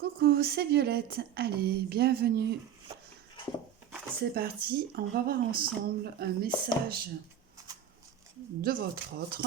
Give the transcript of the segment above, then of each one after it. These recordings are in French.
Coucou, c'est Violette. Allez, bienvenue. C'est parti, on va voir ensemble un message de votre autre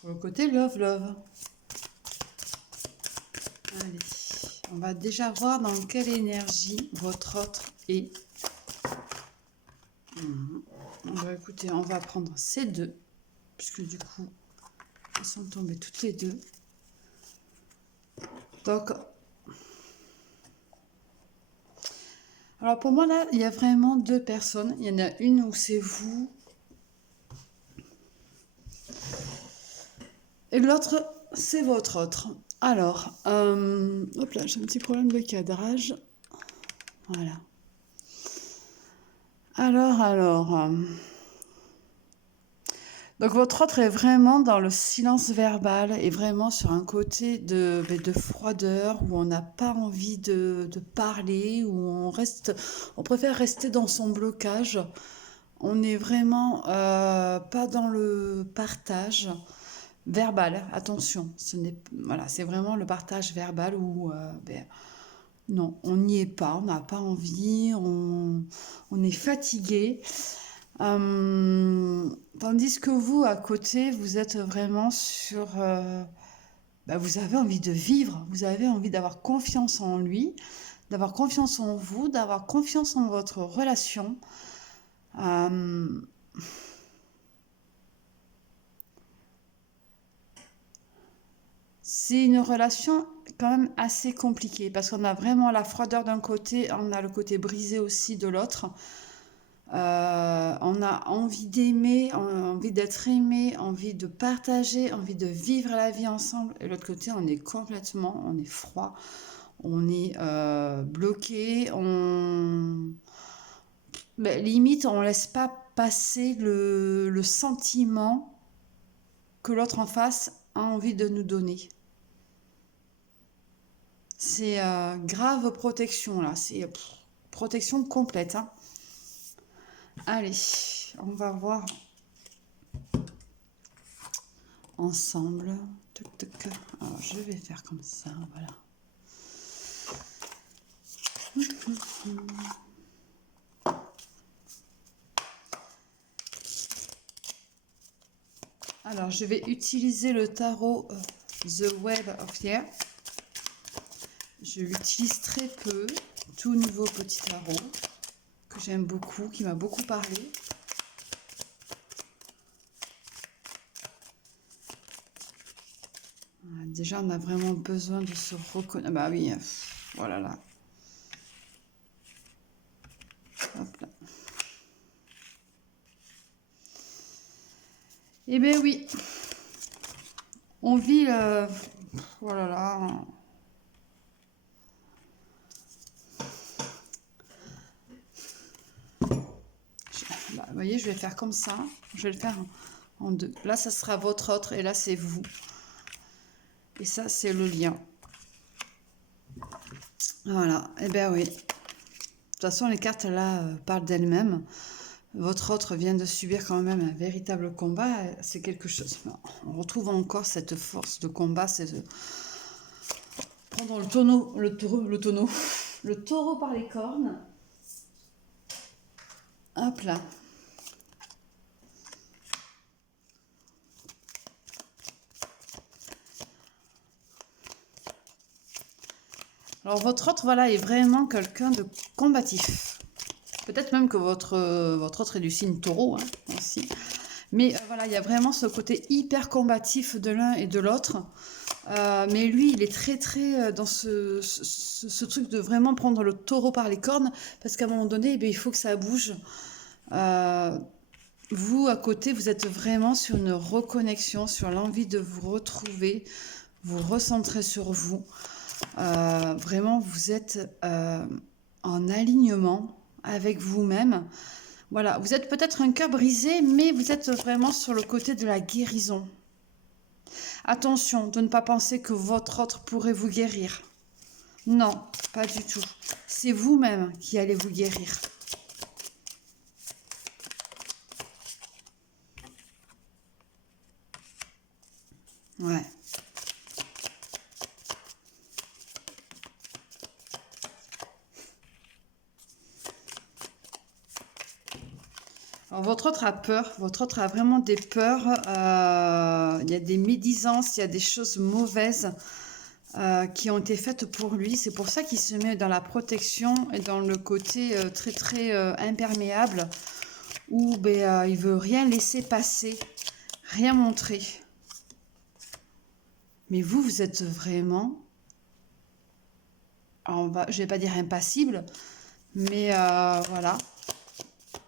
pour le côté love love. Allez, on va déjà voir dans quelle énergie votre autre est. Écoutez, on va prendre ces deux, puisque du coup, elles sont tombées toutes les deux. Donc, alors pour moi là, il y a vraiment deux personnes. Il y en a une où c'est vous. Et l'autre, c'est votre autre. Alors, hop là, j'ai un petit problème de cadrage. Voilà. Alors. Donc votre autre est vraiment dans le silence verbal et vraiment sur un côté de froideur où on n'a pas envie de parler, où on préfère rester dans son blocage. On n'est vraiment pas dans le partage verbal. Attention, voilà, c'est vraiment le partage verbal où non, on n'y est pas, on n'a pas envie, on est fatigué. Tandis que vous, à côté, vous êtes vraiment sur... vous avez envie de vivre, vous avez envie d'avoir confiance en lui, d'avoir confiance en vous, d'avoir confiance en votre relation. C'est une relation quand même assez compliquée parce qu'on a vraiment la froideur d'un côté, on a le côté brisé aussi de l'autre. On a envie d'aimer, envie d'être aimé, envie de partager, envie de vivre la vie ensemble. Et de l'autre côté, on est froid, on est bloqué, limite, on laisse pas passer le sentiment que l'autre en face a envie de nous donner. C'est grave protection là, c'est protection complète. Hein. Allez, on va voir ensemble. Toc, toc. Alors, je vais faire comme ça, voilà. Alors, je vais utiliser le tarot The Web of Year. Je l'utilise très peu. Tout nouveau petit tarot que j'aime beaucoup, qui m'a beaucoup parlé. Déjà, on a vraiment besoin de se reconnaître. Bah oui, voilà là. Hop là. Eh bien oui, on vit voilà là. Vous voyez, je vais faire comme ça. Je vais le faire en deux. Là, ça sera votre autre et là, c'est vous. Et ça, c'est le lien. Voilà, et bien oui. De toute façon, les cartes là parlent d'elles-mêmes. Votre autre vient de subir quand même un véritable combat. C'est quelque chose. On retrouve encore cette force de combat. C'est de prendre le taureau par les cornes. Hop là. Alors votre autre, voilà, est vraiment quelqu'un de combatif. Peut-être même que votre autre est du signe taureau, hein, aussi. Mais voilà, il y a vraiment ce côté hyper combatif de l'un et de l'autre. Mais lui, il est très très dans ce truc de vraiment prendre le taureau par les cornes, parce qu'à un moment donné, il faut que ça bouge. Vous, à côté, vous êtes vraiment sur une reconnexion, sur l'envie de vous retrouver, vous recentrer sur vous. Vraiment, vous êtes en alignement avec vous-même. Voilà, vous êtes peut-être un cœur brisé, mais vous êtes vraiment sur le côté de la guérison. Attention de ne pas penser que votre autre pourrait vous guérir. Non, pas du tout. C'est vous-même qui allez vous guérir. Ouais. Alors, votre autre a peur, votre autre a vraiment des peurs, il y a des médisances, il y a des choses mauvaises qui ont été faites pour lui. C'est pour ça qu'il se met dans la protection et dans le côté très très imperméable, où ben, il veut rien laisser passer, rien montrer. Mais vous, vous êtes vraiment, je vais pas dire impassible, mais voilà.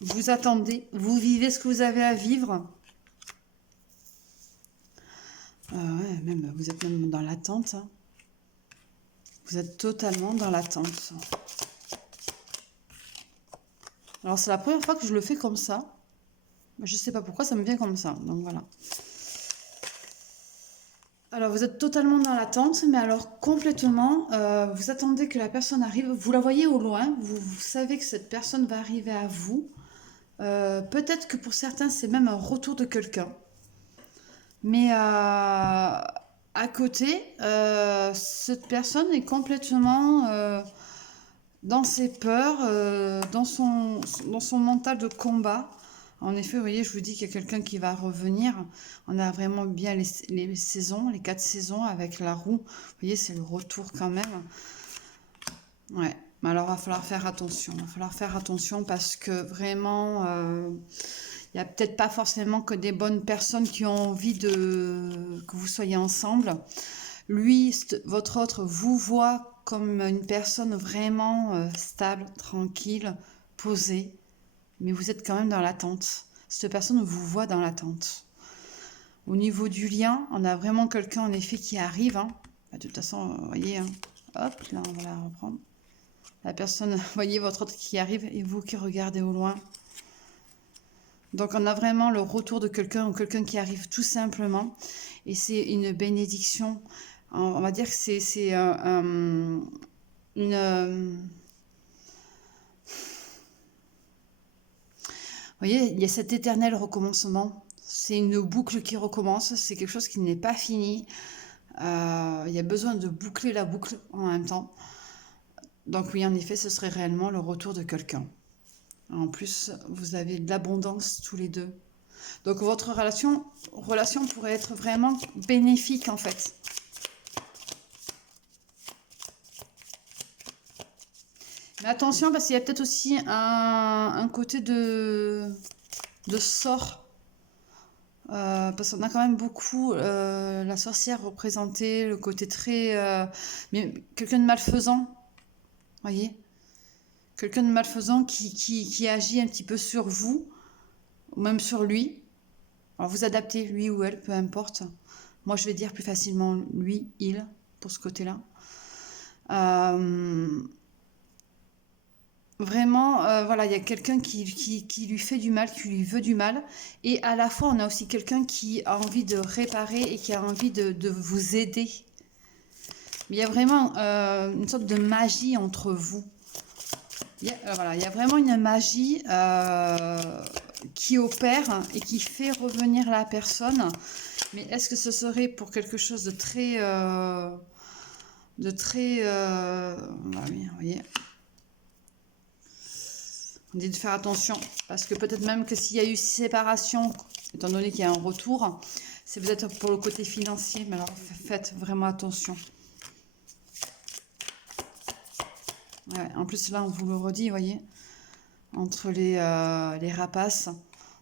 Vous attendez, vous vivez ce que vous avez à vivre. Ouais, même, vous êtes même dans l'attente. Hein. Vous êtes totalement dans l'attente. Alors, c'est la première fois que je le fais comme ça. Je ne sais pas pourquoi, ça me vient comme ça. Donc, voilà. Alors, vous êtes totalement dans l'attente, mais alors complètement, vous attendez que la personne arrive. Vous la voyez au loin. Vous savez que cette personne va arriver à vous. Peut-être que pour certains, c'est même un retour de quelqu'un. Mais à côté, cette personne est complètement dans ses peurs, dans son mental de combat. En effet, vous voyez, je vous dis qu'il y a quelqu'un qui va revenir. On a vraiment bien les saisons, les 4 saisons avec la roue. Vous voyez, c'est le retour quand même. Ouais, mais alors il va falloir faire attention. Il va falloir faire attention parce que vraiment, il n'y a peut-être pas forcément que des bonnes personnes qui ont envie que vous soyez ensemble. Lui, votre autre, vous voit comme une personne vraiment stable, tranquille, posée. Mais vous êtes quand même dans l'attente. Cette personne vous voit dans l'attente. Au niveau du lien, on a vraiment quelqu'un en effet qui arrive. Hein. De toute façon, vous voyez, hein. Hop, là on va la reprendre. La personne, vous voyez votre autre qui arrive et vous qui regardez au loin. Donc on a vraiment le retour de quelqu'un ou quelqu'un qui arrive tout simplement. Et c'est une bénédiction. On va dire que c'est une... Vous voyez, il y a cet éternel recommencement. C'est une boucle qui recommence. C'est quelque chose qui n'est pas fini. Il y a besoin de boucler la boucle en même temps. Donc oui, en effet, ce serait réellement le retour de quelqu'un. En plus, vous avez de l'abondance tous les deux. Donc votre relation pourrait être vraiment bénéfique en fait. Mais attention parce qu'il y a peut-être aussi un côté de sort. Parce qu'on a quand même beaucoup la sorcière représentée, le côté très... mais quelqu'un de malfaisant, voyez, quelqu'un de malfaisant qui agit un petit peu sur vous, ou même sur lui. Alors vous adaptez, lui ou elle, peu importe. Moi je vais dire plus facilement lui, il, pour ce côté-là. Vraiment, voilà, il y a quelqu'un qui lui fait du mal, qui lui veut du mal. Et à la fois, on a aussi quelqu'un qui a envie de réparer et qui a envie de vous aider. Mais il y a vraiment une sorte de magie entre vous. Voilà, il y a vraiment une magie qui opère et qui fait revenir la personne. Mais est-ce que ce serait pour quelque chose de très... oui, vous voyez. On dit de faire attention, parce que peut-être même que s'il y a eu séparation, étant donné qu'il y a un retour, c'est peut-être pour le côté financier, mais alors faites vraiment attention. Ouais, en plus là, on vous le redit, vous voyez, entre les rapaces,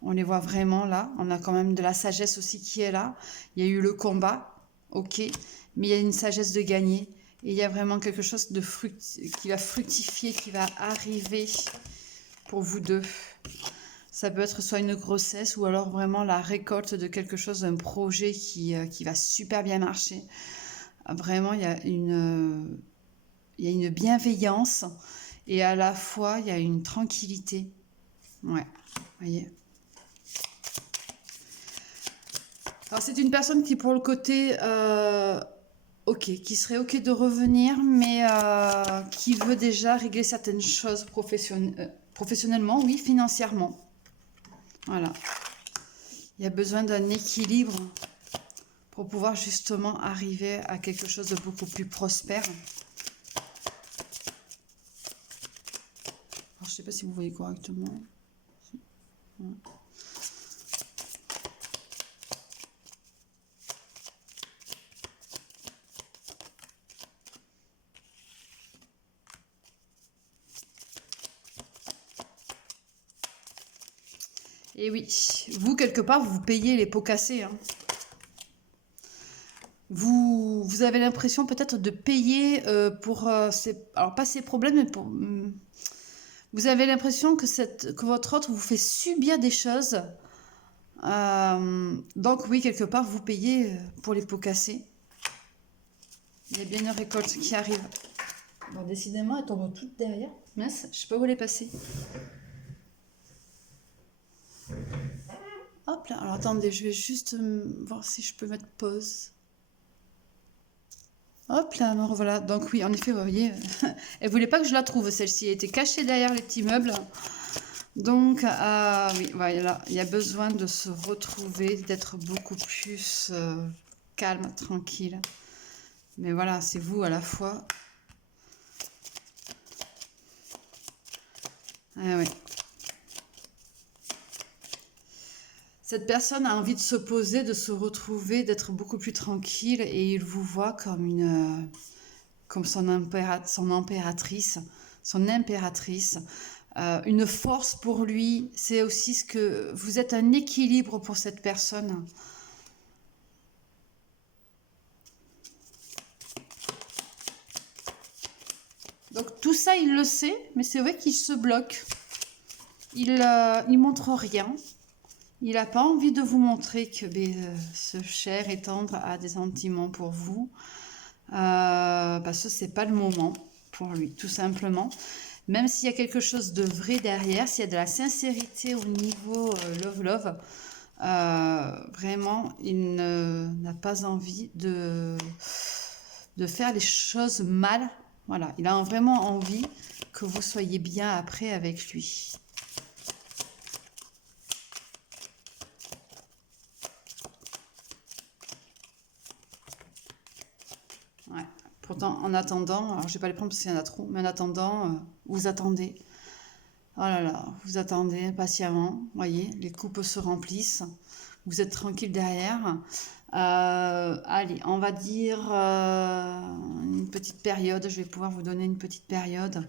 on les voit vraiment là. On a quand même de la sagesse aussi qui est là. Il y a eu le combat, ok, mais il y a une sagesse de gagner. Et il y a vraiment quelque chose qui va fructifier, qui va arriver pour vous deux. Ça peut être soit une grossesse ou alors vraiment la récolte de quelque chose, d'un projet qui va super bien marcher. Vraiment, il y a une bienveillance et à la fois, il y a une tranquillité. Ouais, voyez. Alors, c'est une personne qui, pour le côté... ok, qui serait ok de revenir, mais qui veut déjà régler certaines choses professionnellement, oui, financièrement. Voilà. Il y a besoin d'un équilibre pour pouvoir justement arriver à quelque chose de beaucoup plus prospère. Alors, je ne sais pas si vous voyez correctement. Et oui, vous, quelque part, vous payez les pots cassés. Hein. Vous avez l'impression peut-être de payer pour... alors, pas ces problèmes, mais pour... vous avez l'impression que votre autre vous fait subir des choses. Donc oui, quelque part, vous payez pour les pots cassés. Il y a bien une récolte qui arrive. Bon, décidément, elles tombent toutes derrière. Mince, je sais pas où elle est passée. Hop là, alors attendez, je vais juste voir si je peux mettre pause. Hop là, alors voilà. Donc oui, en effet, vous voyez, elle voulait pas que je la trouve, celle-ci. Elle était cachée derrière les petits meubles. Donc, oui, voilà, il y a besoin de se retrouver, d'être beaucoup plus calme, tranquille. Mais voilà, c'est vous à la fois. Ah oui. Cette personne a envie de se poser, de se retrouver, d'être beaucoup plus tranquille et il vous voit comme comme son impératrice, une force pour lui. C'est aussi ce que vous êtes, un équilibre pour cette personne. Donc tout ça, il le sait, mais c'est vrai qu'il se bloque. Il montre rien. Il n'a pas envie de vous montrer que ce cher et tendre a des sentiments pour vous. Parce que c'est pas le moment pour lui, tout simplement. Même s'il y a quelque chose de vrai derrière, s'il y a de la sincérité au niveau love, vraiment, il n'a pas envie de faire les choses mal. Voilà, il a vraiment envie que vous soyez bien après avec lui. Ouais. Pourtant, en attendant, alors je vais pas les prendre parce qu'il y en a trop, mais en attendant, vous attendez. Oh là là, vous attendez patiemment, voyez, les coupes se remplissent, vous êtes tranquille derrière. Allez, on va dire une petite période, je vais pouvoir vous donner une petite période.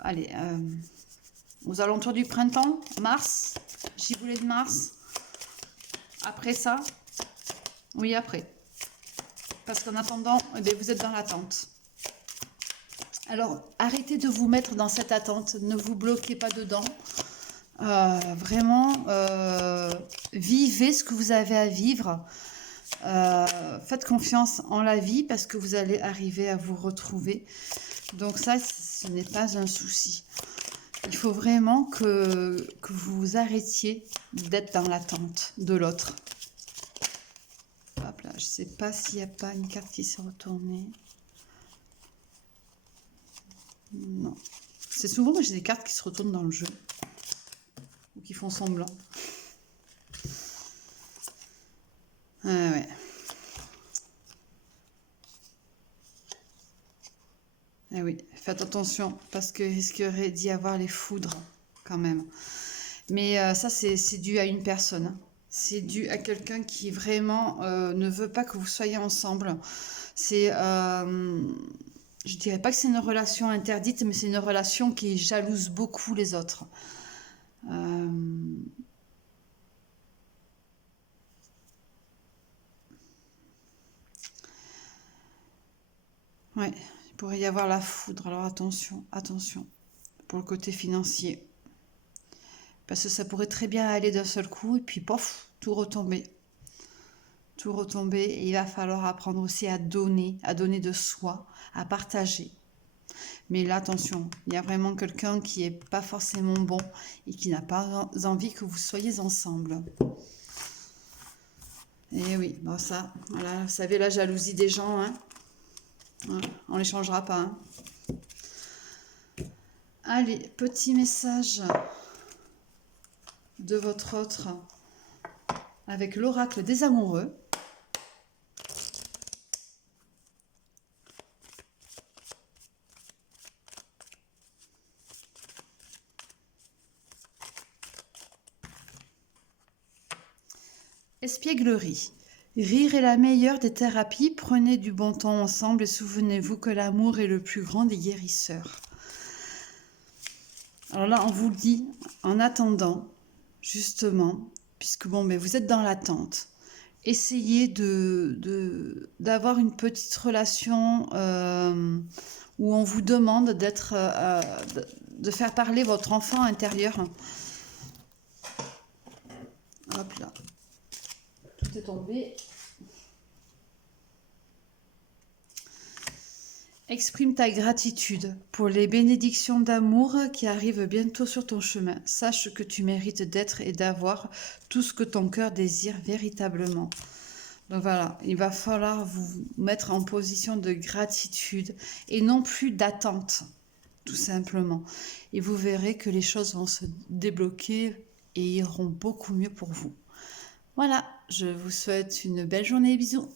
Allez, aux alentours du printemps, mars, giboulée de mars. Après ça, oui, après. Parce qu'en attendant, eh bien, vous êtes dans l'attente. Alors, arrêtez de vous mettre dans cette attente, ne vous bloquez pas dedans. Vraiment, vivez ce que vous avez à vivre. Faites confiance en la vie parce que vous allez arriver à vous retrouver. Donc ça, ce n'est pas un souci. Il faut vraiment que vous arrêtiez d'être dans l'attente de l'autre. Hop là, je ne sais pas s'il n'y a pas une carte qui s'est retournée. Non. C'est souvent moi j'ai des cartes qui se retournent dans le jeu. Ou qui font semblant. Ouais. Eh oui, faites attention parce qu'il risquerait d'y avoir les foudres quand même. Mais ça, c'est dû à une personne. C'est dû à quelqu'un qui vraiment ne veut pas que vous soyez ensemble. C'est, je dirais pas que c'est une relation interdite, mais c'est une relation qui jalouse beaucoup les autres. Ouais, il pourrait y avoir la foudre. Alors attention, attention pour le côté financier. Parce que ça pourrait très bien aller d'un seul coup et puis pof, tout retomber. Tout retomber et il va falloir apprendre aussi à donner de soi, à partager. Mais là, attention, il y a vraiment quelqu'un qui n'est pas forcément bon et qui n'a pas envie que vous soyez ensemble. Et oui, bon ça, voilà, vous savez, la jalousie des gens, hein, on ne les changera pas. Hein. Allez, petit message de votre autre avec l'oracle des amoureux. Espièglerie. Rire est la meilleure des thérapies. Prenez du bon temps ensemble et souvenez-vous que l'amour est le plus grand des guérisseurs. Alors là, on vous le dit, en attendant, justement, puisque bon, mais vous êtes dans l'attente, essayez d'avoir une petite relation où on vous demande de faire parler votre enfant intérieur. Hop là, tout est tombé. Exprime ta gratitude pour les bénédictions d'amour qui arrivent bientôt sur ton chemin. Sache que tu mérites d'être et d'avoir tout ce que ton cœur désire véritablement. Donc voilà, il va falloir vous mettre en position de gratitude et non plus d'attente, tout simplement. Et vous verrez que les choses vont se débloquer et iront beaucoup mieux pour vous. Voilà, je vous souhaite une belle journée, bisous.